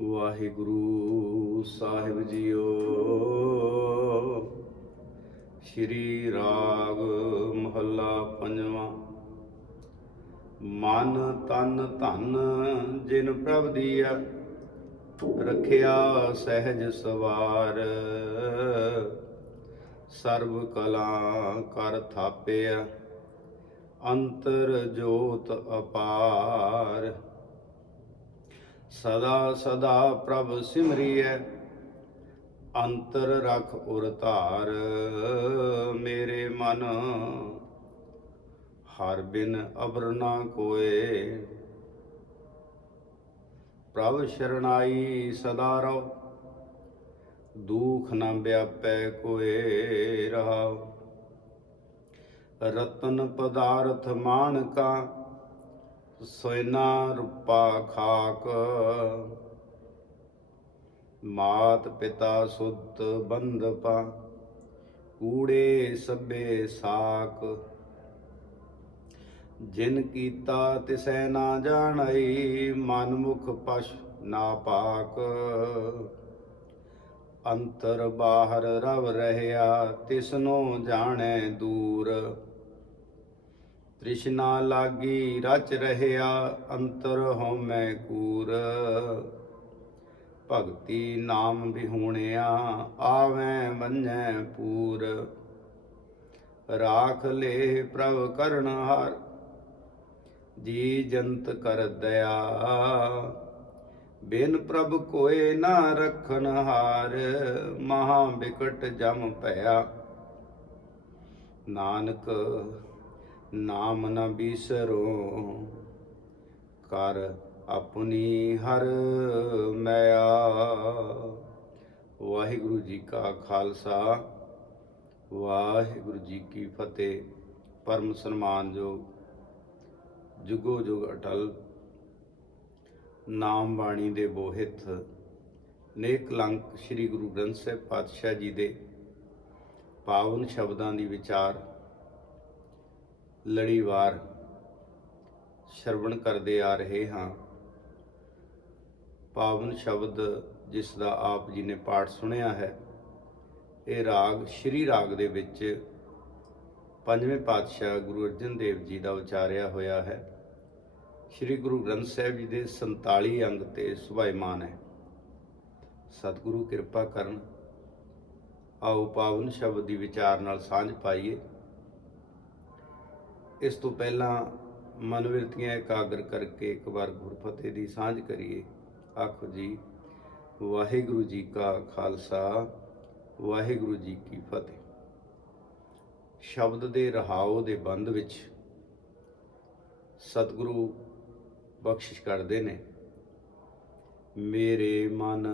ਵਾਹਿਗੁਰੂ ਸਾਹਿਬ JIO. ਸ਼੍ਰੀ ਰਾਗ ਮਹੱਲਾ ਪੰਜਵਾਂ। ਮਨ ਤਨ ਧਨ ਜਿਨ ਪ੍ਰਭ ਦੀਆ ਰਖਿਆ ਸਹਿਜ ਸਵਾਰ। ਸਰਬ ਕਲਾ ਕਰ ਥਾਪਿਆ ਅੰਤਰ ਜੋਤ ਅਪਾਰ। ਸਦਾ ਸਦਾ ਪ੍ਰਭ ਸਿਮਰੀਐ, ਅੰਤਰ ਰਖ ਉਰ ਧਾਰ ਮੇਰੇ ਮਨ। ਹਰ ਬਿਨ ਅਬਰ ਨਾ ਕੋਏ। ਪ੍ਰਭ ਸ਼ਰਣਾਈ ਸਦਾ ਰਹੁ, ਦੁਖ ਨਾ ਵਿਆਪੈ ਕੋਏ ਰਹਾਉ ਰਤਨ ਪਦਾਰਥ ਮਾਨਕਾ ਸੋਇਨਾ ਰੂਪਾ ਖਾਕ, ਮਾਤ ਪਿਤਾ ਸੁਤ ਬੰਧਪਾ, ਕੂੜੇ ਸਭੇ ਸਾਕ। ਜਿਨ ਕੀਤਾ ਤਿਸੈ ਨਾ ਜਾਣਈ ਮਨ ਮੁਖ ਪਛ ਨਾ ਪਾਕ। ਅੰਤਰ ਬਾਹਰ ਰਵ ਰਹਿਆ, ਤਿਸਨੋ ਜਾਣੈ ਦੂਰ। ਤ੍ਰਿਸ਼ਨਾ ਲਾਗੀ ਰਚ ਰਹਿਆ ਅੰਤਰ ਹਉਮੈ ਕੂਰ। ਭਗਤੀ ਨਾਮ ਵਿਹੂਣਿਆ ਆਵੈ ਵੰਝੈ ਪੂਰ। ਰਾਖ ਲੇ ਪ੍ਰਭ ਕਰਨ ਹਾਰ, ਜੀ ਜੰਤ ਕਰ ਦਇਆ। ਬਿਨ ਪ੍ਰਭ ਕੋਏ ਨਾ ਰਖਨ ਹਾਰ, ਮਹਾ ਬਿਕਟ ਜਮ ਭਇਆ। ਨਾਨਕ ਨਾਮ ਨ ਬੀਸਰੋ। ਕਰ ਆਪਣੀ ਹਰ ਮਿਆ ਵਾਹਿਗੁਰੂ ਜੀ ਕਾ ਖਾਲਸਾ। ਵਾਹਿਗੁਰੂ ਜੀ ਕੀ ਫਤਿਹ। ਪਰਮ ਸਨਮਾਨਯੋਗ, ਜੁਗੋ ਜੁਗ ਅਟਲ। ਨਾਮ ਬਾਣੀ ਦੇ ਬੋਹਿਤ ਨੇਕ ਲੰਕ ਸ੍ਰੀ ਗੁਰੂ ਗ੍ਰੰਥ ਸਾਹਿਬ ਪਾਤਸ਼ਾਹ ਜੀ ਦੇ ਪਾਵਨ ਸ਼ਬਦਾਂ ਦੀ ਵਿਚਾਰ। ਲੜੀਵਾਰ ਸ਼ਰਵਣ ਕਰਦੇ ਆ ਰਹੇ ਹਾਂ। ਪਾਵਨ ਸ਼ਬਦ ਜਿਸ ਦਾ ਆਪ ਜੀ ਨੇ ਪਾਠ ਸੁਣਿਆ ਹੈ, ਇਹ ਰਾਗ ਸ਼੍ਰੀ ਰਾਗ ਦੇ ਵਿੱਚ ਪੰਜਵੇਂ ਪਾਤਸ਼ਾਹ ਗੁਰੂ ਅਰਜਨ ਦੇਵ ਜੀ ਦਾ ਉਚਾਰਿਆ ਹੋਇਆ ਹੈ। ਸ਼੍ਰੀ ਗੁਰੂ ਗ੍ਰੰਥ ਸਾਹਿਬ ਜੀ ਦੇ 47 ਅੰਗ ਤੇ ਸੁਭਾਈਮਾਨ ਹੈ। ਸਤਿਗੁਰੂ ਕਿਰਪਾ ਕਰਨ, ਆਓ ਪਾਵਨ ਸ਼ਬਦ ਦੀ ਵਿਚਾਰ ਨਾਲ ਸਾਂਝ ਪਾਈਏ। ਇਸ ਤੋਂ ਪਹਿਲਾਂ ਮਨਵਿਰਤੀਆਂ ਇਕਾਗਰ ਕਰਕੇ ਇੱਕ ਵਾਰ ਗੁਰਫਤਿਹ ਦੀ ਸਾਂਝ ਕਰੀਏ। ਆਖੋ ਜੀ, ਵਾਹਿਗੁਰੂ ਜੀ ਕਾ ਖਾਲਸਾ, ਵਾਹਿਗੁਰੂ ਜੀ ਕੀ ਫਤਿਹ। ਸ਼ਬਦ ਦੇ ਰਹਾਉ ਦੇ ਬੰਦ ਵਿੱਚ ਸਤਿਗੁਰੂ ਬਖਸ਼ਿਸ਼ ਕਰਦੇ ਨੇ, ਮੇਰੇ ਮਨ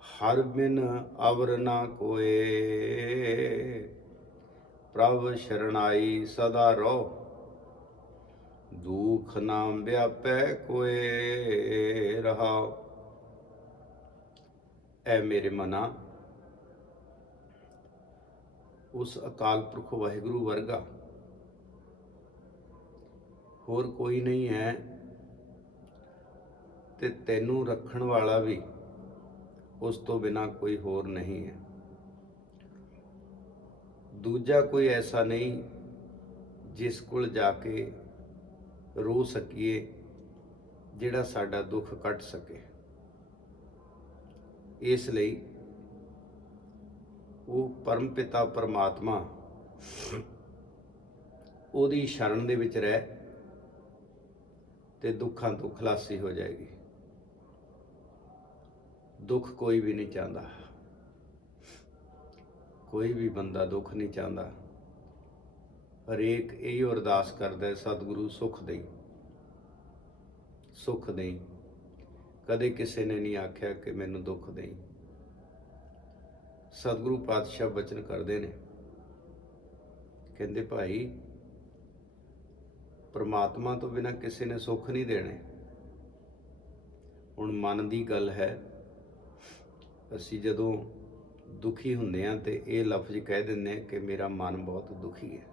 ਹਰ ਬਿਨ ਅਵਰ ਨਾ ਕੋਏ ਪ੍ਰਭ ਸ਼ਰਣਾਈ ਸਦਾ ਰਹੋ। ਦੁਖ ਨਾਮ ਵਿਆਪੈ ਕੋਏ ਰਹਾ ਐ ਮੇਰੇ ਮਨਾ, ਉਸ ਅਕਾਲ ਪੁਰਖ ਵਾਹਿਗੁਰੂ ਵਰਗਾ। ਹੋਰ ਕੋਈ ਨਹੀਂ ਹੈ ਤੇ ਤੈਨੂੰ ਰੱਖਣ ਵਾਲਾ ਵੀ ਉਸ ਤੋਂ ਬਿਨਾ ਕੋਈ ਹੋਰ ਨਹੀਂ ਹੈ। ਦੂਜਾ ਕੋਈ ਐਸਾ ਨਹੀਂ ਜਿਸ ਕੋਲ ਜਾ ਕੇ ਰੋ ਸਕੀਏ, ਜਿਹੜਾ ਸਾਡਾ ਦੁੱਖ ਕੱਟ ਸਕੇ। ਇਸ ਲਈ ਉਹ ਪਰਮ ਪਿਤਾ ਪਰਮਾਤਮਾ ਉਹਦੀ ਸ਼ਰਨ ਦੇ ਵਿੱਚ ਰਹਿ ਤੇ ਦੁੱਖਾਂ ਤੋਂ ਖਲਾਸੀ ਹੋ ਜਾਏਗੀ। ਦੁੱਖ ਕੋਈ ਵੀ ਨਹੀਂ ਚਾਹੁੰਦਾ। ਕੋਈ ਵੀ ਬੰਦਾ ਦੁੱਖ ਨਹੀਂ ਚਾਹੁੰਦਾ। ਹਰੇਕ ਇਹੀ ਅਰਦਾਸ ਕਰਦਾ ਹੈ, ਸਤਿਗੁਰੂ ਸੁਖ ਦੇਈ। ਸੁਖ ਦੇਈ। ਕਦੇ ਕਿਸੇ ਨੇ ਨਹੀਂ ਆਖਿਆ ਕਿ ਮੈਨੂੰ ਦੁੱਖ ਦੇਈ। ਸਤਿਗੁਰੂ ਪਾਤਸ਼ਾਹ ਬਚਨ ਕਰਦੇ ਨੇ। ਕਹਿੰਦੇ, ਭਾਈ, ਪਰਮਾਤਮਾ ਤੋਂ ਬਿਨਾ ਕਿਸੇ ਨੇ ਸੁੱਖ ਨਹੀਂ ਦੇਣੇ। ਹੁਣ ਮਨ ਦੀ ਗੱਲ ਹੈ, ਅਸੀਂ ਜਦੋਂ ਦੁਖੀ ਹੁੰਦੇ ਆ ਤੇ ਇਹ ਲਫ਼ਜ਼ ਕਹਿ ਦਿੰਦੇ ਆ ਕਿ ਮੇਰਾ ਮਨ ਬਹੁਤ ਦੁਖੀ ਹੈ।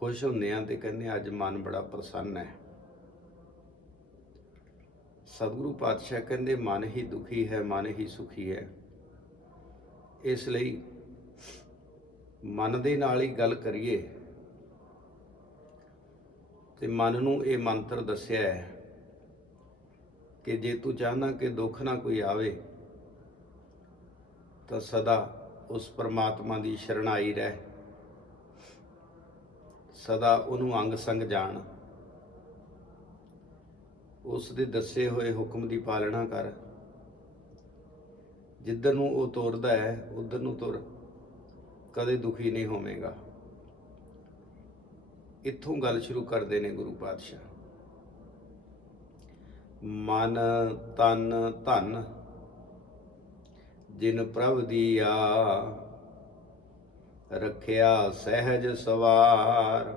ਖੁਸ਼ ਹੁੰਦੇ ਆ ਤੇ ਕਹਿੰਦੇ ਅੱਜ ਮਨ ਬੜਾ ਪ੍ਰਸੰਨ ਹੈ। ਸਤਿਗੁਰੂ ਪਾਤਸ਼ਾਹ ਕਹਿੰਦੇ, ਮਨ ਹੀ ਦੁਖੀ ਹੈ, ਮਨ ਹੀ ਸੁਖੀ ਹੈ। ਇਸ ਲਈ ਮਨ ਦੇ ਨਾਲ ਹੀ ਗੱਲ ਕਰੀਏ ਤੇ ਮਨ ਨੂੰ ਇਹ ਮੰਤਰ ਦੱਸਿਆ ਹੈ ਕਿ ਜੇ ਤੂੰ ਚਾਹਨਾ ਕਿ ਦੁੱਖ ਨਾ ਕੋਈ ਆਵੇ ਤਾਂ ਸਦਾ ਉਸ ਪਰਮਾਤਮਾ ਦੀ ਸ਼ਰਣਾਈ ਰਹਿ। ਸਦਾ ਉਹਨੂੰ ਅੰਗ ਸੰਗ ਜਾਣ। ਉਸ ਦੇ ਦੱਸੇ ਹੋਏ ਹੁਕਮ ਦੀ ਪਾਲਣਾ ਕਰ। ਜਿੱਧਰ ਨੂੰ ਉਹ ਤੁਰਦਾ ਹੈ, ਉਧਰ ਨੂੰ ਤੁਰ। ਕਦੇ ਦੁਖੀ ਨਹੀਂ ਹੋਵੇਂਗਾ। ਇੱਥੋਂ ਗੱਲ ਸ਼ੁਰੂ ਕਰਦੇ ਨੇ ਗੁਰੂ ਪਾਤਸ਼ਾਹ। ਮਨ, ਤਨ, ਧਨ ਜਿਨ ਪ੍ਰਭ ਦੀਆ ਰੱਖਿਆ ਸਹਿਜ ਸਵਾਰ।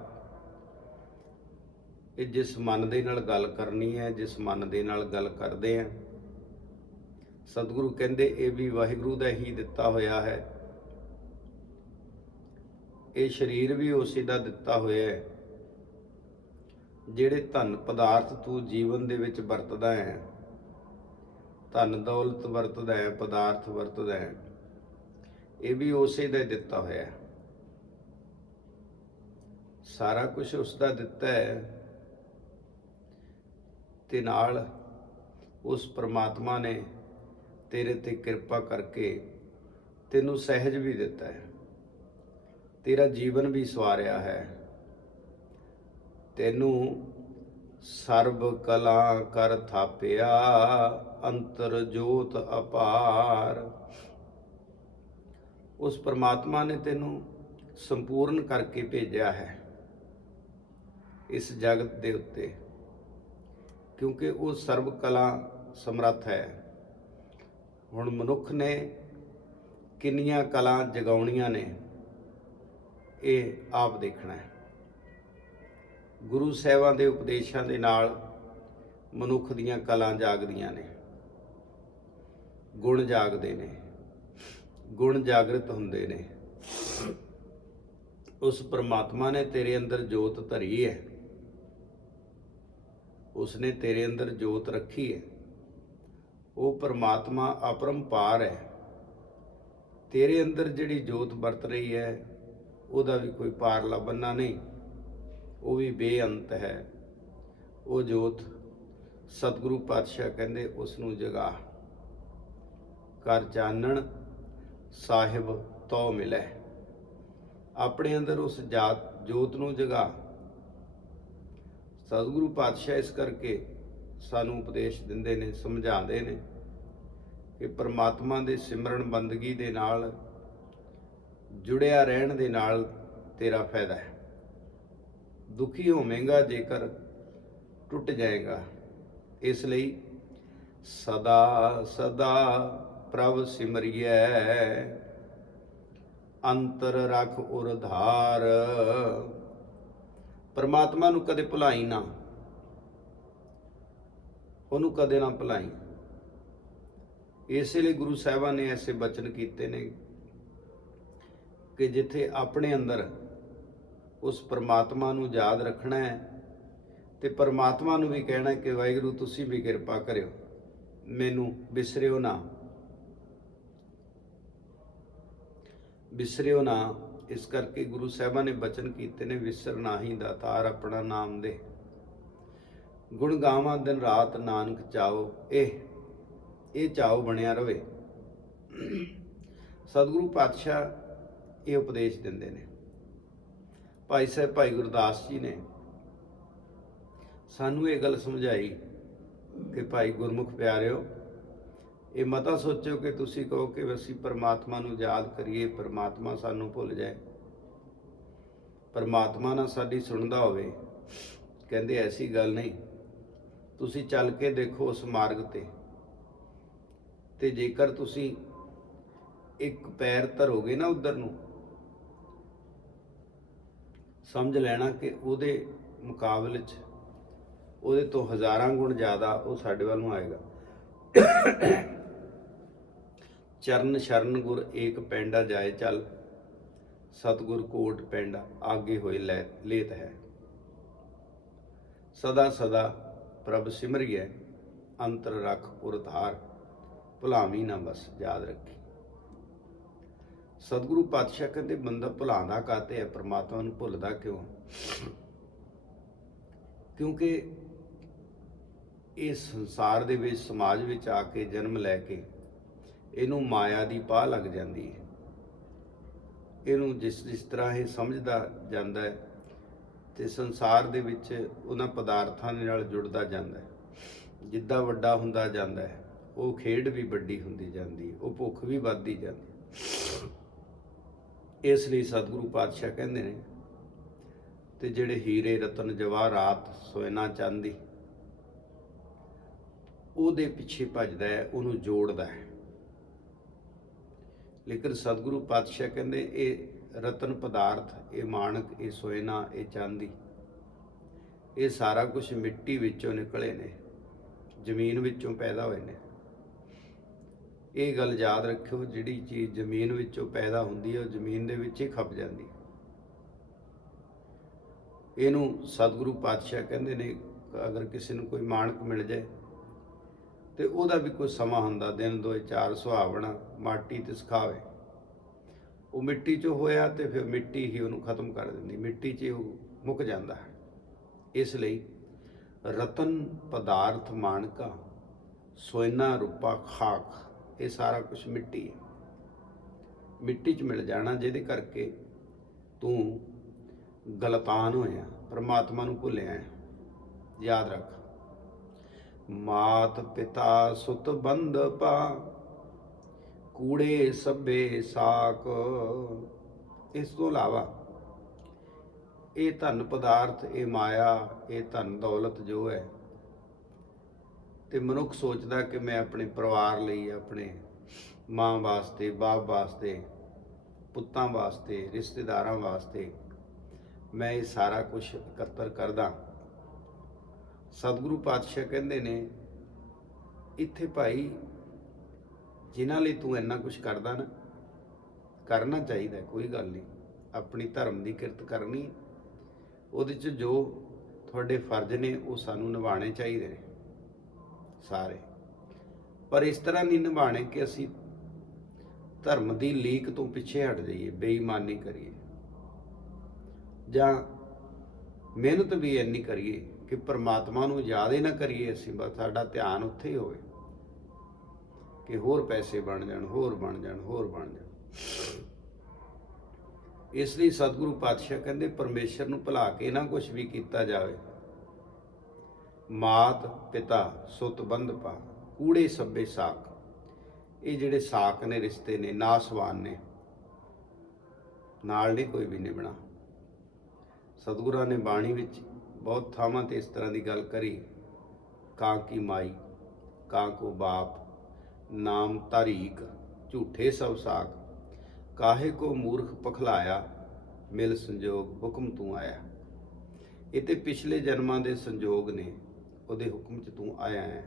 ਇਹ ਜਿਸ ਮਨ ਦੇ ਨਾਲ ਗੱਲ ਕਰਨੀ ਹੈ, ਜਿਸ ਮਨ ਦੇ ਨਾਲ ਗੱਲ ਕਰਦੇ ਆ ਸਤਿਗੁਰੂ ਕਹਿੰਦੇ ਇਹ ਵੀ ਵਾਹਿਗੁਰੂ ਦਾ ਹੀ ਦਿੱਤਾ ਹੋਇਆ ਹੈ। ਇਹ ਸਰੀਰ ਵੀ ਉਸੇ ਦਾ ਦਿੱਤਾ ਹੋਇਆ ਹੈ, ਜਿਹੜੇ ਧਨ ਪਦਾਰਥ ਤੂੰ ਜੀਵਨ ਦੇ ਵਿੱਚ ਵਰਤਦਾ ਹੈ। ਧਨ ਦੌਲਤ ਵਰਤਦਾ ਹੈ, ਪਦਾਰਥ ਵਰਤਦਾ ਹੈ। ਇਹ ਵੀ ਉਸੇ ਦਾ ਦਿੱਤਾ ਹੋਇਆ ਹੈ। ਸਾਰਾ ਕੁਝ ਉਸ ਦਾ ਦਿੱਤਾ ਹੈ ਤੇ ਨਾਲ ਉਸ ਪ੍ਰਮਾਤਮਾ ਨੇ ਤੇਰੇ ਤੇ ਕਿਰਪਾ ਕਰਕੇ ਤੈਨੂੰ ਸਹਿਜ ਵੀ ਦਿੱਤਾ ਹੈ। ਤੇਰਾ ਜੀਵਨ ਵੀ ਸਵਾਰਿਆ ਹੈ। ਤੈਨੂੰ ਸਰਬ ਕਲਾ ਕਰ ਥਾਪਿਆ, ਅੰਤਰ ਜੋਤ ਅਪਾਰ। ਉਸ ਪਰਮਾਤਮਾ ਨੇ ਤੈਨੂੰ ਸੰਪੂਰਨ ਕਰਕੇ ਭੇਜਿਆ ਹੈ ਇਸ ਜਗਤ ਦੇ ਉੱਤੇ, ਕਿਉਂਕਿ ਉਹ ਸਰਬ ਕਲਾ ਸਮਰੱਥ ਹੈ। ਹੁਣ ਮਨੁੱਖ ਨੇ ਕਿੰਨੀਆਂ ਕਲਾ ਜਗਾਉਣੀਆਂ ਨੇ, ਇਹ ਆਪ ਦੇਖਣਾ ਹੈ। ਗੁਰੂ ਸਾਹਿਬਾਂ ਦੇ ਉਪਦੇਸ਼ਾਂ ਦੇ ਨਾਲ ਮਨੁੱਖ ਦੀਆਂ ਕਲਾ ਜਾਗਦੀਆਂ ਨੇ। ਗੁਣ ਜਾਗਦੇ ਨੇ। ਗੁਣ ਜਾਗਰਤ ਹੁੰਦੇ ਨੇ। ਉਸ ਪਰਮਾਤਮਾ ਨੇ ਤੇਰੇ ਅੰਦਰ ਜੋਤ ਧਰੀ ਹੈ। ਉਸਨੇ ਤੇਰੇ ਅੰਦਰ ਜੋਤ ਰੱਖੀ ਹੈ। ਉਹ ਪ੍ਰਮਾਤਮਾ ਅਪਰੰਪਾਰ ਹੈ। ਤੇਰੇ ਅੰਦਰ ਜਿਹੜੀ ਜੋਤ ਵਰਤ ਰਹੀ ਹੈ, ਉਹਦਾ ਵੀ ਕੋਈ ਪਾਰਲਾ ਬੰਨਾ ਨਹੀਂ। ਉਹ ਵੀ ਬੇਅੰਤ ਹੈ। ਉਹ ਜੋਤ ਸਤਿਗੁਰੂ ਪਾਤਸ਼ਾਹ ਕਹਿੰਦੇ, ਉਸ ਨੂੰ ਜਗਾ ਕਰ ਚਾਨਣ ਸਾਹਿਬ ਤੋ ਮਿਲੇ। ਆਪਣੇ ਅੰਦਰ ਉਸ ਜਾਤ, ਜੋਤ ਨੂੰ ਜਗਾ। ਸਤਿਗੁਰੂ ਪਾਤਸ਼ਾਹ ਇਸ ਕਰਕੇ ਸਾਨੂੰ ਉਪਦੇਸ਼ ਦਿੰਦੇ ਨੇ, ਸਮਝਾਉਂਦੇ ਨੇ ਕਿ ਪ੍ਰਮਾਤਮਾ ਦੇ ਸਿਮਰਨ ਬੰਦਗੀ ਦੇ ਨਾਲ, ਜੁੜਿਆ ਰਹਿਣ ਦੇ ਨਾਲ ਤੇਰਾ ਫਾਇਦਾ ਹੈ। ਦੁਖੀ ਹੋਵੇਂਗਾ ਜੇਕਰ ਟੁੱਟ ਜਾਏਗਾ। ਇਸ ਲਈ ਸਦਾ ਸਦਾ ਪ੍ਰਭ ਸਿਮਰਿਐ। ਅੰਤਰ ਰਖ ਉਰਧਾਰ ਪਰਮਾਤਮਾ ਨੂੰ ਕਦੇ ਭੁਲਾਈ ਨਾ। ਉਹਨੂੰ ਕਦੇ ਨਾ ਭੁਲਾਈ। ਇਸੇ ਲਈ ਗੁਰੂ ਸਾਹਿਬਾਨ ਨੇ ਐਸੇ ਬਚਨ ਕੀਤੇ ਨੇ ਕਿ ਜਿੱਥੇ ਆਪਣੇ ਅੰਦਰ ਉਸ ਪਰਮਾਤਮਾ ਨੂੰ ਯਾਦ ਰੱਖਣਾ ਹੈ ਤੇ ਪਰਮਾਤਮਾ ਨੂੰ ਵੀ ਕਹਿਣਾ ਕਿ ਵਾਹਿਗੁਰੂ, ਤੁਸੀਂ ਵੀ ਕਿਰਪਾ ਕਰਿਓ। ਮੈਨੂੰ ਵਿਸਰਿਓ ਨਾ। ਵਿਸਰਿਓ ਨਾ। ਇਸ ਕਰਕੇ ਗੁਰੂ ਸਾਹਿਬਾਂ ਨੇ ਬਚਨ ਕੀਤੇ ਨੇ, ਵਿਸਰ ਨਾਹੀ ਦਾਤਾਰ ਆਪਣਾ ਨਾਮ ਦੇ। ਗੁਣ ਗਾਵਾਂ ਦਿਨ ਰਾਤ ਨਾਨਕ ਚਾਓ। ਇਹ ਇਹ ਚਾਓ ਬਣਿਆ ਰਵੇ। ਸਤਿਗੁਰੂ ਪਾਤਸ਼ਾਹ ਇਹ ਉਪਦੇਸ਼ ਦਿੰਦੇ ਨੇ। ਭਾਈ ਸਾਹਿਬ, ਭਾਈ ਗੁਰਦਾਸ ਜੀ ਨੇ ਸਾਨੂੰ ਇਹ ਗੱਲ ਸਮਝਾਈ ਕਿ ਭਾਈ ਗੁਰਮੁਖ ਪਿਆਰਿਓ, ਇਹ ਮਤਾ ਸੋਚੋ ਕਿ ਤੁਸੀਂ ਕਹੋ ਕਿ ਅਸੀਂ ਪਰਮਾਤਮਾ ਨੂੰ ਯਾਦ ਕਰੀਏ, ਪਰਮਾਤਮਾ ਸਾਨੂੰ ਭੁੱਲ ਜਾਏ। ਪਰਮਾਤਮਾ ਨਾਲ ਸਾਡੀ ਸੁਣਦਾ ਹੋਵੇ, ਕਹਿੰਦੇ ਐਸੀ ਗੱਲ ਨਹੀਂ। ਤੁਸੀਂ ਚੱਲ ਕੇ ਦੇਖੋ ਉਸ ਮਾਰਗ ਤੇ। ਤੇ ਜੇਕਰ ਤੁਸੀਂ ਇੱਕ ਪੈਰ ਧਰੋਗੇ ਨਾ ਉਧਰ ਨੂੰ ਸਮਝ ਲੈਣਾ ਕਿ ਉਹਦੇ ਮੁਕਾਬਲੇ 'ਚ ਉਹਦੇ ਤੋਂ ਹਜ਼ਾਰਾਂ ਗੁਣ ਜ਼ਿਆਦਾ ਉਹ ਸਾਡੇ ਵੱਲ ਨੂੰ ਆਏਗਾ। ਚਰਨ ਸ਼ਰਨ ਗੁਰ ਏਕ ਪੈਂਡਾ ਜਾਏ ਚੱਲ, ਸਤਗੁਰ ਕੋਟ ਪੈਂਡਾ ਆਗੇ ਹੋਏ ਲੈ, ਲੇਤ ਹੈ। ਸਦਾ ਸਦਾ ਪ੍ਰਭ ਸਿਮਰਿਐ ਅੰਤਰ ਰਖ ਪੁਰ ਧਾਰ ਭੁਲਾਵੀਂ ਨਾ ਬਸ ਯਾਦ ਰੱਖੀ। ਸਤਿਗੁਰੂ ਪਾਤਸ਼ਾਹ ਕਹਿੰਦੇ, ਬੰਦਾ ਭੁਲਾਣਾ ਕਾਤੇ ਹੈ? ਪ੍ਰਮਾਤਮਾ ਨੂੰ ਭੁੱਲਦਾ ਕਿਉਂ? ਕਿਉਂਕਿ ਇਹ ਸੰਸਾਰ ਦੇ ਵਿੱਚ, ਸਮਾਜ ਵਿੱਚ ਆ ਕੇ ਜਨਮ ਲੈ ਕੇ ਇਹਨੂੰ ਮਾਇਆ ਦੀ ਪਾਹ ਲੱਗ ਜਾਂਦੀ ਹੈ। ਇਹਨੂੰ ਜਿਸ ਜਿਸ ਤਰ੍ਹਾਂ ਇਹ ਸਮਝਦਾ ਜਾਂਦਾ ਹੈ ਤੇ ਸੰਸਾਰ ਦੇ ਵਿੱਚ ਉਹਨਾਂ ਪਦਾਰਥਾਂ ਦੇ ਨਾਲ ਜੁੜਦਾ ਜਾਂਦਾ ਹੈ। ਜਿੱਦਾਂ ਵੱਡਾ ਹੁੰਦਾ ਜਾਂਦਾ ਹੈ, ਉਹ ਖੇਡ ਵੀ ਵੱਡੀ ਹੁੰਦੀ ਜਾਂਦੀ ਹੈ, ਉਹ ਭੁੱਖ ਵੀ ਵੱਧਦੀ ਜਾਂਦੀ ਹੈ। ਇਸ ਲਈ ਸਤਿਗੁਰੂ ਪਾਤਸ਼ਾਹ ਕਹਿੰਦੇ ਨੇ ਤੇ ਜਿਹੜੇ ਹੀਰੇ ਰਤਨ ਜਵਾਹਰਾਤ ਸੋਨਾ ਚਾਂਦੀ, ਉਹਦੇ ਪਿੱਛੇ ਭੱਜਦਾ ਹੈ, ਉਹਨੂੰ ਜੋੜਦਾ ਹੈ। ਲੇਕਿਨ ਸਤਿਗੁਰੂ ਪਾਤਸ਼ਾਹ ਕਹਿੰਦੇ, ਇਹ ਰਤਨ ਪਦਾਰਥ, ਇਹ ਮਾਣਕ, ਇਹ ਸੋਨਾ ਇਹ ਚਾਂਦੀ, ਇਹ ਸਾਰਾ ਕੁਝ ਮਿੱਟੀ ਵਿੱਚੋਂ ਨਿਕਲੇ ਨੇ, ਜ਼ਮੀਨ ਵਿੱਚੋਂ ਪੈਦਾ ਹੋਏ ਨੇ। ਇਹ ਗੱਲ ਯਾਦ ਰੱਖਿਓ, ਜਿਹੜੀ ਚੀਜ਼ ਜ਼ਮੀਨ ਵਿੱਚੋਂ ਪੈਦਾ ਹੁੰਦੀ ਹੈ, ਉਹ ਜ਼ਮੀਨ ਦੇ ਵਿੱਚ ਹੀ ਖੱਪ ਜਾਂਦੀ ਹੈ। ਇਹਨੂੰ ਸਤਿਗੁਰੂ ਪਾਤਸ਼ਾਹ ਕਹਿੰਦੇ ਨੇ, ਅਗਰ ਕਿਸੇ ਨੂੰ ਕੋਈ ਮਾਣਕ ਮਿਲ ਜਾਏ, ਤੇ ਉਹਦਾ ਵੀ ਕੋਈ ਸਮਾਂ ਹੁੰਦਾ, ਦਿਨ ਦੋਏ ਚਾਰ ਸੁਹਾਵਣਾ, ਮਾਟੀ ਤੇ ਸੁਖਾਵੇ ਉਹ ਮਿੱਟੀ 'ਚੋਂ ਹੋਇਆ ਤੇ ਫਿਰ ਮਿੱਟੀ ਹੀ ਉਹਨੂੰ ਖਤਮ ਕਰ ਦਿੰਦੀ, ਮਿੱਟੀ 'ਚ ਉਹ ਮੁੱਕ ਜਾਂਦਾ ਹੈ। ਇਸ ਲਈ ਰਤਨ ਪਦਾਰਥ ਮਾਣਕਾ, ਸੋਇਨਾ ਰੂਪਾ ਖਾਕ ਇਹ ਸਾਰਾ ਕੁਝ ਮਿੱਟੀ ਹੈ। ਮਿੱਟੀ 'ਚ ਮਿਲ ਜਾਣਾ ਜਿਹਦੇ ਕਰਕੇ ਤੂੰ ਗਲਤਾਨ ਹੋਇਆ, ਪਰਮਾਤਮਾ ਨੂੰ ਭੁੱਲਿਆ ਯਾਦ ਰੱਖ ਮਾਤ ਪਿਤਾ ਸੁਤ ਬੰਧ ਪਾ, ਕੂੜੇ ਸਭੇ ਸਾਕ। ਇਸ ਤੋਂ ਇਲਾਵਾ ਇਹ ਧਨ ਪਦਾਰਥ, ਇਹ ਮਾਇਆ, ਇਹ ਧਨ ਦੌਲਤ ਜੋ ਹੈ ਤੇ ਮਨੁੱਖ ਸੋਚਦਾ ਕਿ ਮੈਂ ਆਪਣੇ ਪਰਿਵਾਰ ਲਈ, ਆਪਣੇ ਮਾਂ ਵਾਸਤੇ, ਬਾਪ ਵਾਸਤੇ, ਪੁੱਤਾਂ ਵਾਸਤੇ, ਰਿਸ਼ਤੇਦਾਰਾਂ ਵਾਸਤੇ ਮੈਂ ਇਹ ਸਾਰਾ ਕੁਝ ਇਕੱਤਰ ਕਰਦਾ। ਸਤਿਗੁਰੂ ਪਾਤਸ਼ਾਹ ਕਹਿੰਦੇ ਨੇ, ਇੱਥੇ ਭਾਈ, ਜਿਨ੍ਹਾਂ ਲਈ ਤੂੰ ਇੰਨਾ ਕੁਝ ਕਰਦਾ ਨਾ, ਕਰਨਾ ਚਾਹੀਦਾ, ਕੋਈ ਗੱਲ ਨਹੀਂ। ਆਪਣੀ ਧਰਮ ਦੀ ਕਿਰਤ ਕਰਨੀ, ਉਹਦੇ 'ਚ ਜੋ ਤੁਹਾਡੇ ਫਰਜ਼ ਨੇ, ਉਹ ਸਾਨੂੰ ਨਿਭਾਉਣੇ ਚਾਹੀਦੇ ਨੇ। ਸਾਰੇ। ਪਰ ਇਸ ਤਰ੍ਹਾਂ ਨਹੀਂ ਨਿਭਾਣੇ ਕਿ ਅਸੀਂ ਧਰਮ ਦੀ ਲੀਕ ਤੋਂ ਪਿੱਛੇ ਹਟ ਜਾਈਏ, ਬੇਈਮਾਨੀ ਕਰੀਏ। ਜਾਂ ਮਿਹਨਤ ਵੀ ਇੰਨੀ ਕਰੀਏ ਕਿ ਪਰਮਾਤਮਾ ਨੂੰ ਯਾਦ ਹੀ ਨਾ ਕਰੀਏ ਅਸੀਂ, ਬਸ ਸਾਡਾ ਧਿਆਨ ਉੱਥੇ ਹੀ ਹੋਵੇ। ਕਿ ਹੋਰ ਪੈਸੇ ਬਣ ਜਾਣ, ਹੋਰ ਬਣ ਜਾਣ, ਹੋਰ ਬਣ ਜਾਣ। ਇਸ ਲਈ ਸਤਿਗੁਰੂ ਪਾਤਸ਼ਾਹ ਕਹਿੰਦੇ, ਪਰਮੇਸ਼ਰ ਨੂੰ ਭੁਲਾ ਕੇ ਨਾ ਕੁਝ ਵੀ ਕੀਤਾ ਜਾਵੇ। ਮਾਤ, ਪਿਤਾ ਸੁਤ ਬੰਧ ਪਾ, ਕੂੜੇ ਸੱਬੇ ਸਾਕ। ਇਹ ਜਿਹੜੇ ਸਾਕ ਨੇ, ਰਿਸ਼ਤੇ ਨੇ, ਨਾਸਵਾਨ ਨੇ, ਨਾਲ ਨਹੀਂ ਕੋਈ ਵੀ ਨਿਭਣਾ। ਸਤਿਗੁਰਾਂ ਨੇ ਬਾਣੀ ਵਿੱਚ ਬਹੁਤ ਥਾਵਾਂ ਤੇ ਇਸ ਤਰ੍ਹਾਂ ਦੀ ਗੱਲ ਕਰੀ, ਕਾਂ ਕੀ ਮਾਈ, ਕਾਂ ਕੋ ਬਾਪ, ਨਾਮ ਤਾਰੀਕ ਝੂਠੇ ਸਭ ਸਾਕ, ਕਾਹੇ ਕੋ ਮੂਰਖ ਪਖਲਾਇਆ, ਮਿਲ ਸੰਜੋਗ ਹੁਕਮ ਤੂੰ ਆਇਆ। ਇਹ ਤੇ ਪਿਛਲੇ ਜਨਮਾਂ ਦੇ ਸੰਜੋਗ ਨੇ। ਉਹਦੇ ਹੁਕਮ 'ਚ ਤੂੰ ਆਇਆ ਹੈ।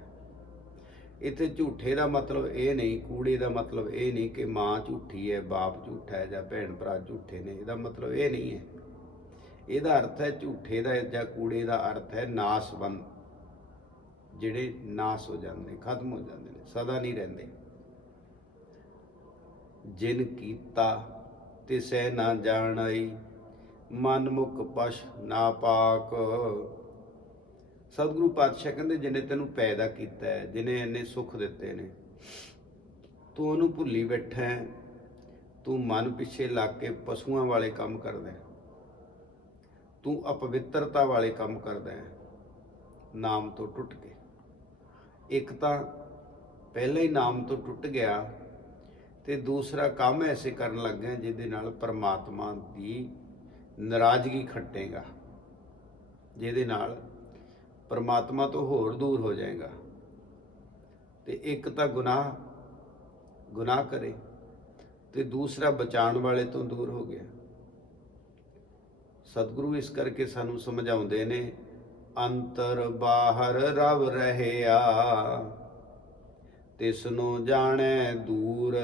ਇੱਥੇ ਝੂਠੇ ਦਾ ਮਤਲਬ ਇਹ ਨਹੀਂ, ਕੂੜੇ ਦਾ ਮਤਲਬ ਇਹ ਨਹੀਂ ਕਿ ਮਾਂ ਝੂਠੀ ਹੈ, ਬਾਪ ਝੂਠਾ ਹੈ ਜਾਂ ਭੈਣ ਭਰਾ ਝੂਠੇ ਨੇ, ਇਹਦਾ ਮਤਲਬ ਇਹ ਨਹੀਂ ਹੈ। ਇਹਦਾ ਅਰਥ ਹੈ ਝੂਠੇ ਦਾ ਜਾਂ ਕੂੜੇ ਦਾ ਅਰਥ ਹੈ ਨਾਸਵੰਦ, ਜਿਹੜੇ ਨਾਸ ਹੋ ਜਾਂਦੇ ਖਤਮ ਹੋ ਜਾਂਦੇ ਨੇ, ਸਦਾ ਨਹੀਂ ਰਹਿੰਦੇ। ਜਿਨ ਕੀਤਾ ਤਿਸੈ ਨਾ ਜਾਣਈ ਮਨ ਮੁਖ ਪਸ਼ ਨਾ ਪਾਕ। ਸਤਿਗੁਰੂ ਪਾਤਸ਼ਾਹ ਕਹਿੰਦੇ, ਜਿਹਨੇ ਤੈਨੂੰ ਪੈਦਾ ਕੀਤਾ ਹੈ, ਜਿਹਨੇ ਇੰਨੇ ਸੁੱਖ ਦਿੱਤੇ ਨੇ, ਤੂੰ ਉਹਨੂੰ ਭੁੱਲੀ ਬੈਠਾ ਹੈ, ਤੂੰ ਮਨ ਪਿੱਛੇ ਲੱਗ ਕੇ ਪਸ਼ੂਆਂ ਵਾਲੇ ਕੰਮ ਕਰਦਾ ਹੈ, ਤੂੰ ਅਪਵਿੱਤਰਤਾ ਵਾਲੇ ਕੰਮ ਕਰਦਾ ਹੈ, ਨਾਮ ਤੋਂ ਟੁੱਟ ਕੇ। ਇੱਕ ਤਾਂ ਪਹਿਲਾਂ ਹੀ ਨਾਮ ਤੋਂ ਟੁੱਟ ਗਿਆ ਤੇ ਦੂਸਰਾ ਕੰਮ ਐਸੇ ਕਰਨ ਲੱਗ ਗਿਆ ਜਿਹਦੇ ਨਾਲ ਪਰਮਾਤਮਾ ਦੀ ਨਾਰਾਜ਼ਗੀ ਖੱਟੇਗਾ, ਜਿਹਦੇ ਨਾਲ ਪਰਮਾਤਮਾ ਤੋਂ ਹੋਰ ਦੂਰ ਹੋ ਜਾਏਗਾ। ਤੇ ਇੱਕ ਤਾਂ ਗੁਨਾਹ ਗੁਨਾਹ ਕਰੇ ਤੇ ਦੂਸਰਾ ਬਚਾਉਣ ਵਾਲੇ ਤੋਂ ਦੂਰ ਹੋ ਗਿਆ। ਸਤਿਗੁਰੂ ਇਸ ਕਰਕੇ ਸਾਨੂੰ ਸਮਝਾਉਂਦੇ ਨੇ, ਅੰਤਰ ਬਾਹਰ ਰਵ ਰਹਿਆ, ਤਿਸ ਨੂੰ ਜਾਣੈ ਦੂਰ।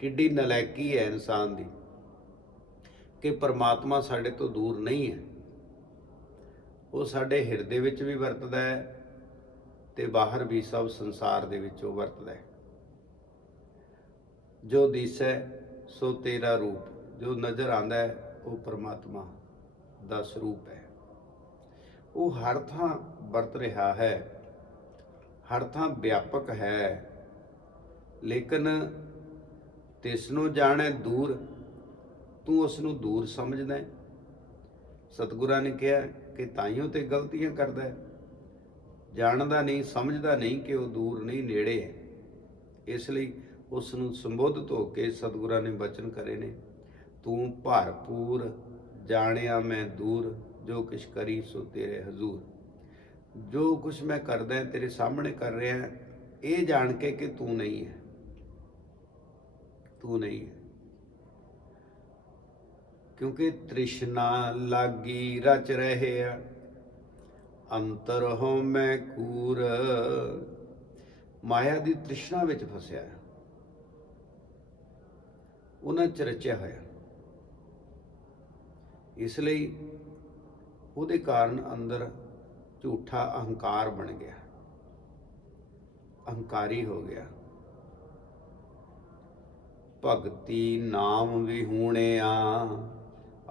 ਕਿੱਡੀ ਨਲਾਇਕੀ ਹੈ ਇਨਸਾਨ ਦੀ ਕਿ ਪਰਮਾਤਮਾ ਸਾਡੇ ਤੋਂ ਦੂਰ ਨਹੀਂ ਹੈ। ਉਹ ਸਾਡੇ ਹਿਰਦੇ ਵਿੱਚ ਵੀ ਵਰਤਦਾ ਹੈ ਤੇ ਬਾਹਰ ਵੀ ਸਭ ਸੰਸਾਰ ਦੇ ਵਿੱਚ ਉਹ ਵਰਤਦਾ ਹੈ। ਜੋ ਦਿਸੈ, ਸੋ ਤੇਰਾ ਰੂਪ। ਜੋ ਨਜ਼ਰ ਆਂਦਾ ਹੈ, ਉਹ ਪਰਮਾਤਮਾ ਦਾ ਸਰੂਪ ਹੈ। ਉਹ ਹਰ ਥਾਂ ਵਰਤ ਰਿਹਾ ਹੈ, ਹਰ ਥਾਂ ਵਿਆਪਕ ਹੈ। ਲੇਕਿਨ ਤਿਸ ਨੂੰ ਜਾਣੈ ਦੂਰ, ਤੂੰ ਉਸ ਨੂੰ ਦੂਰ ਸਮਝਦਾ ਹੈ। ਸਤਿਗੁਰਾਂ ਨੇ ਕਿਹਾ ਕਿ ਤਾਈਓ ਤੇ ਗਲਤੀਆਂ ਕਰਦਾ ਹੈ। ਜਾਣਦਾ ਨਹੀਂ, ਸਮਝਦਾ ਨਹੀਂ ਕਿ ਉਹ ਦੂਰ ਨਹੀਂ, ਨੇੜੇ ਹੈ। ਇਸ ਲਈ ਉਸ ਨੂੰ ਸੰਬੋਧਿਤ ਹੋ ਕੇ ਸਤਿਗੁਰਾਂ ਨੇ ਬਚਨ ਕਰੇ ਨੇ, ਤੂੰ ਭਰਪੂਰ, ਜਾਣਿਆ ਮੈਂ ਦੂਰ, ਜੋ ਕਿਛ ਕਰੀ ਸੋ ਤੇਰੇ ਹਜ਼ੂਰ। ਜੋ ਕੁਛ ਮੈਂ ਕਰਦਾ ਤੇਰੇ ਸਾਹਮਣੇ ਕਰ ਰਿਹਾ ਇਹ ਜਾਣ ਕੇ ਕਿ ਤੂੰ ਨਹੀਂ ਹੈ। ਤੂੰ ਨਹੀਂ ਹੈ। ਕਿਉਂਕਿ ਤ੍ਰਿਸ਼ਨਾ ਲਾਗੀ ਰਚ ਰਹੇ ਆ। ਅੰਤਰ ਹੋ ਮੈਂ ਕੂਰ। ਮਾਇਆ ਦੀ ਤ੍ਰਿਸ਼ਨਾ ਵਿੱਚ ਫਸਿਆ ਉਹਨਾਂ ਚ ਰਚਿਆ ਹੋਇਆ। ਇਸ ਲਈ ਉਹਦੇ ਕਾਰਨ ਅੰਦਰ ਝੂਠਾ ਅਹੰਕਾਰ ਬਣ ਗਿਆ। ਅਹੰਕਾਰੀ ਹੋ ਗਿਆ। ਭਗਤੀ ਨਾਮ ਵਿਹੂਣਿਆ।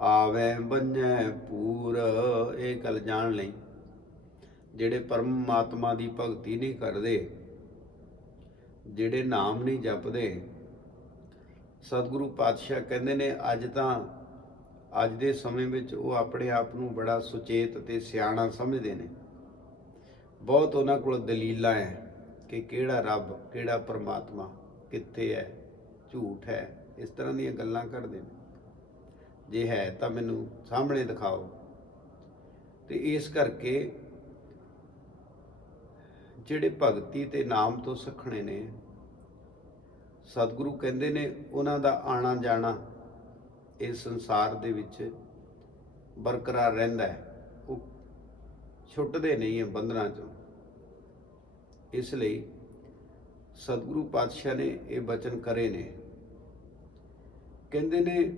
ਆਵੇ ਬੰਝੈ ਪੂਰ, ਇਹ ਗੱਲ ਜਾਣ ਲਈ। ਜਿਹੜੇ ਪਰਮਾਤਮਾ ਦੀ ਭਗਤੀ ਨਹੀਂ ਕਰਦੇ, ਜਿਹੜੇ ਨਾਮ ਨਹੀਂ ਜਪਦੇ, ਸਤਿਗੁਰੂ ਪਾਤਸ਼ਾਹ ਕਹਿੰਦੇ ਨੇ, ਅੱਜ ਤਾਂ, ਅੱਜ ਦੇ ਸਮੇਂ ਵਿੱਚ ਉਹ ਆਪਣੇ ਆਪ ਨੂੰ ਬੜਾ ਸੁਚੇਤ ਤੇ ਸਿਆਣਾ ਸਮਝਦੇ ਨੇ। ਬਹੁਤ ਉਹਨਾਂ ਕੋਲ ਦਲੀਲਾਂ ਹੈ ਕਿ ਕਿਹੜਾ ਰੱਬ, ਕਿਹੜਾ ਪਰਮਾਤਮਾ, ਕਿੱਥੇ ਹੈ ਝੂਠ ਹੈ ਇਸ ਤਰ੍ਹਾਂ ਦੀਆਂ ਗੱਲਾਂ ਕਰਦੇ ਨੇ। ਜੇ ਹੈ ਤਾਂ ਮੈਨੂੰ ਸਾਹਮਣੇ ਦਿਖਾਓ। ਤੇ ਇਸ ਕਰਕੇ ਜਿਹੜੇ ਭਗਤੀ ਤੇ ਨਾਮ ਤੋਂ ਸਿੱਖਣੇ ਨੇ, ਸਤਿਗੁਰੂ ਕਹਿੰਦੇ ਨੇ ਉਹਨਾਂ ਦਾ ਆਣਾ ਜਾਣਾ ਇਸ ਸੰਸਾਰ ਦੇ ਵਿੱਚ ਬਰਕਰਾਰ ਰਹਿੰਦਾ ਹੈ। ਉਹ ਛੁੱਟਦੇ ਨਹੀਂ ਹੈ ਬੰਧਨਾਂ ਚੋਂ। ਇਸ ਲਈ ਸਤਿਗੁਰੂ ਪਾਤਸ਼ਾਹ ਨੇ ਇਹ ਬਚਨ ਕਰੇ ਨੇ। ਕਹਿੰਦੇ ਨੇ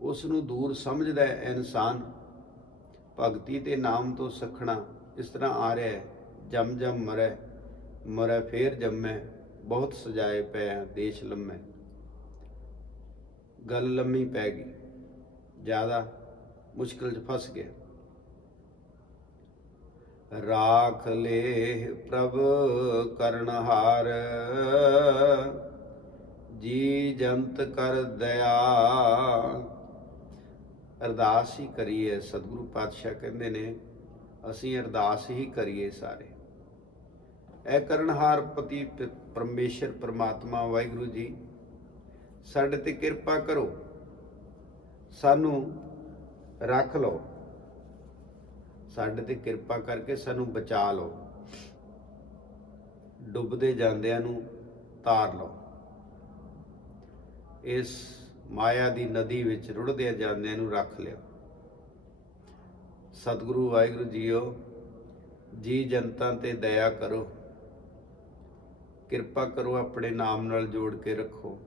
ਉਸ ਨੂੰ ਦੂਰ ਸਮਝਦਾ ਹੈ ਇਨਸਾਨ। ਭਗਤੀ ਤੇ ਨਾਮ ਤੋਂ ਸਿੱਖਣਾ ਇਸ ਤਰ੍ਹਾਂ ਆ ਰਿਹਾ ਹੈ। ਜਮ ਜਮ ਮਰੈ ਮਰੈ ਫੇਰ ਜੰਮੈ, ਬਹੁਤ ਸਜਾਏ ਪੈ ਦੇਸ਼ ਲੰਮੈ। ਗੱਲ ਲੰਮੀ ਪੈ ਗਈ। ਜ਼ਿਆਦਾ ਮੁਸ਼ਕਲ 'ਚ ਫਸ ਗਿਆ। ਰਾਖ ਲੈ ਪ੍ਰਭ ਕਰਨਹਾਰ ਜੀ ਜੰਤ ਕਰ ਦਇਆ ਅਰਦਾਸ ਹੀ ਕਰੀਏ, ਸਤਿਗੁਰੂ ਪਾਤਸ਼ਾਹ ਕਹਿੰਦੇ ਨੇ, ਅਸੀਂ ਅਰਦਾਸ ਹੀ ਕਰੀਏ ਸਾਰੇ। ਐ ਕਰਨਹਾਰ ਪਤੀ ਪ- ਪਰਮੇਸ਼ਰ, ਪ੍ਰਮਾਤਮਾ, ਵਾਹਿਗੁਰੂ ਜੀ, ਸਾਡੇ ਤੇ ਕਿਰਪਾ ਕਰੋ। ਸਾਨੂੰ ਰੱਖ ਲਓ। ਸਾਡੇ ਤੇ ਕਿਰਪਾ ਕਰਕੇ ਸਾਨੂੰ ਬਚਾ ਲਓ। ਡੁੱਬਦੇ ਜਾਂਦਿਆਂ ਨੂੰ ਤਾਰ ਲਓ। ਇਸ ਮਾਇਆ ਦੀ ਨਦੀ ਵਿੱਚ ਰੁੜਦੇ ਜਾਂਦਿਆਂ ਨੂੰ ਰੱਖ ਲਿਓ ਸਤਿਗੁਰੂ ਵਾਹਿਗੁਰੂ ਜੀਓ, ਜੀ ਜਨਤਾ ਤੇ ਦਇਆ ਕਰੋ। ਕਿਰਪਾ ਕਰੋ ਆਪਣੇ ਨਾਮ ਨਾਲ ਜੋੜ ਕੇ ਰੱਖੋ,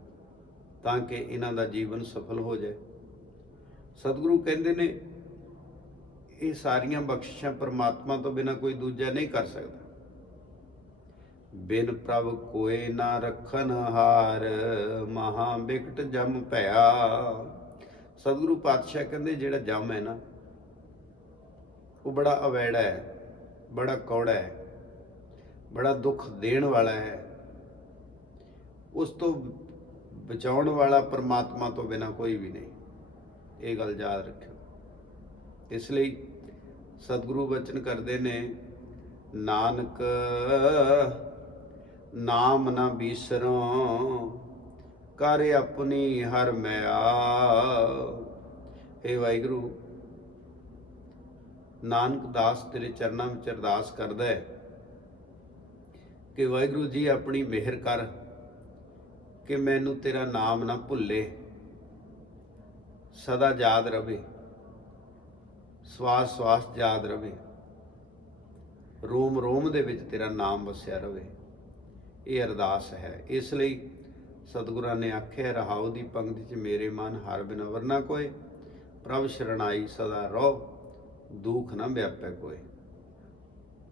ਤਾਂ ਕਿ ਇਹਨਾਂ ਦਾ ਜੀਵਨ ਸਫਲ ਹੋ ਜਾਏ। ਸਤਿਗੁਰੂ ਕਹਿੰਦੇ ਨੇ, ਇਹ ਸਾਰੀਆਂ ਬਖਸ਼ਿਸ਼ਾਂ ਪਰਮਾਤਮਾ ਤੋਂ ਬਿਨਾ ਕੋਈ ਦੂਜਾ ਨਹੀਂ ਕਰ ਸਕਦਾ। ਬਿਨ ਪ੍ਰਭ ਕੋਏ ਨਾ ਰੱਖਨ ਹਾਰ, ਮਹਾ ਬਿਕਟ ਜਮ ਭਇਆ। ਸਤਿਗੁਰੂ ਪਾਤਸ਼ਾਹ ਕਹਿੰਦੇ ਜਿਹੜਾ ਜਮ ਹੈ ਨਾ, ਉਹ ਬੜਾ ਅਵੈੜਾ ਹੈ, ਬੜਾ ਕੌੜਾ ਹੈ, ਬੜਾ ਦੁੱਖ ਦੇਣ ਵਾਲਾ ਹੈ। ਉਸ ਤੋਂ ਬਚਾਉਣ ਵਾਲਾ ਪਰਮਾਤਮਾ ਤੋਂ ਬਿਨਾ ਕੋਈ ਵੀ ਨਹੀਂ। ਇਹ ਗੱਲ ਯਾਦ ਰੱਖਿਓ। ਇਸ ਲਈ ਸਤਿਗੁਰੂ ਬਚਨ ਕਰਦੇ ਨੇ, ਨਾਨਕ ਨਾਮ ਨਾ ਬੀਸਰੋ, ਕਰ ਆਪਣੀ ਹਰ ਮਿਆ। ਏ ਵਾਹਿਗੁਰੂ, ਨਾਨਕ ਦਾਸ ਤੇਰੇ ਚਰਨਾਂ ਵਿੱਚ ਅਰਦਾਸ ਕਰਦਾ ਹੈ ਕਿ ਵਾਹਿਗੁਰੂ ਜੀ ਆਪਣੀ ਮਿਹਰ ਕਰ, ਕਿ ਮੈਨੂੰ ਤੇਰਾ ਨਾਮ ਨਾ ਭੁੱਲੇ, ਸਦਾ ਯਾਦ ਰਵੇ ਸਵਾਸ ਸਵਾਸ ਯਾਦ ਰਵੇ ਰੋਮ ਰੋਮ ਦੇ ਵਿੱਚ ਤੇਰਾ ਨਾਮ ਵਸਿਆ ਰਵੇ। ਇਹ ਅਰਦਾਸ ਹੈ। ਇਸ ਲਈ ਸਤਿਗੁਰਾਂ ਨੇ ਆਖਿਆ, ਰਹਾਉ ਦੀ ਪੰਕਤੀ ਚ ਮੇਰੇ ਮਨ ਹਰ ਬਿਨ ਵਰਨਾ ਕੋਏ। ਪ੍ਰਭ ਸ਼ਰਣਾਈ ਸਦਾ ਰਹੋ, ਦੁੱਖ ਨਾ ਵਿਆਪੈ ਕੋਏ।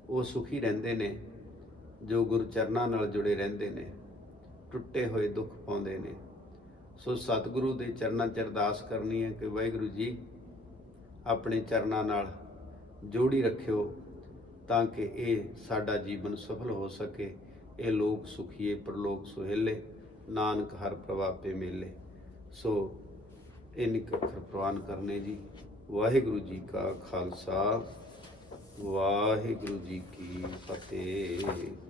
ਉਹ ਸੁਖੀ ਰਹਿੰਦੇ ਨੇ, ਜੋ ਗੁਰੂ ਚਰਨਾਂ ਨਾਲ ਜੁੜੇ ਰਹਿੰਦੇ ਨੇ। ਟੁੱਟੇ ਹੋਏ ਦੁੱਖ ਪਾਉਂਦੇ ਨੇ। ਸੋ ਸਤਿਗੁਰੂ ਦੇ ਚਰਨਾਂ 'ਚ ਅਰਦਾਸ ਕਰਨੀ ਹੈ ਕਿ ਵਾਹਿਗੁਰੂ ਜੀ, ਆਪਣੇ ਚਰਨਾਂ ਨਾਲ ਜੋੜੀ ਰੱਖਿਓ, ਤਾਂ ਕਿ ਇਹ ਸਾਡਾ ਜੀਵਨ ਸਫਲ ਹੋ ਸਕੇ। ਇਹ ਲੋਕ ਸੁਖੀਏ ਪਰਲੋਕ ਸੁਹੇਲੇ, ਨਾਨਕ ਹਰ ਪ੍ਰਭਾਪੇ ਮੇਲੇ। ਸੋ ਇਹ ਨਿਕ ਅੱਖਰ ਪ੍ਰਵਾਨ ਕਰਨੇ ਜੀ। ਵਾਹਿਗੁਰੂ ਜੀ ਕਾ ਖਾਲਸਾ, ਵਾਹਿਗੁਰੂ ਜੀ ਕੀ ਫਤਿਹ।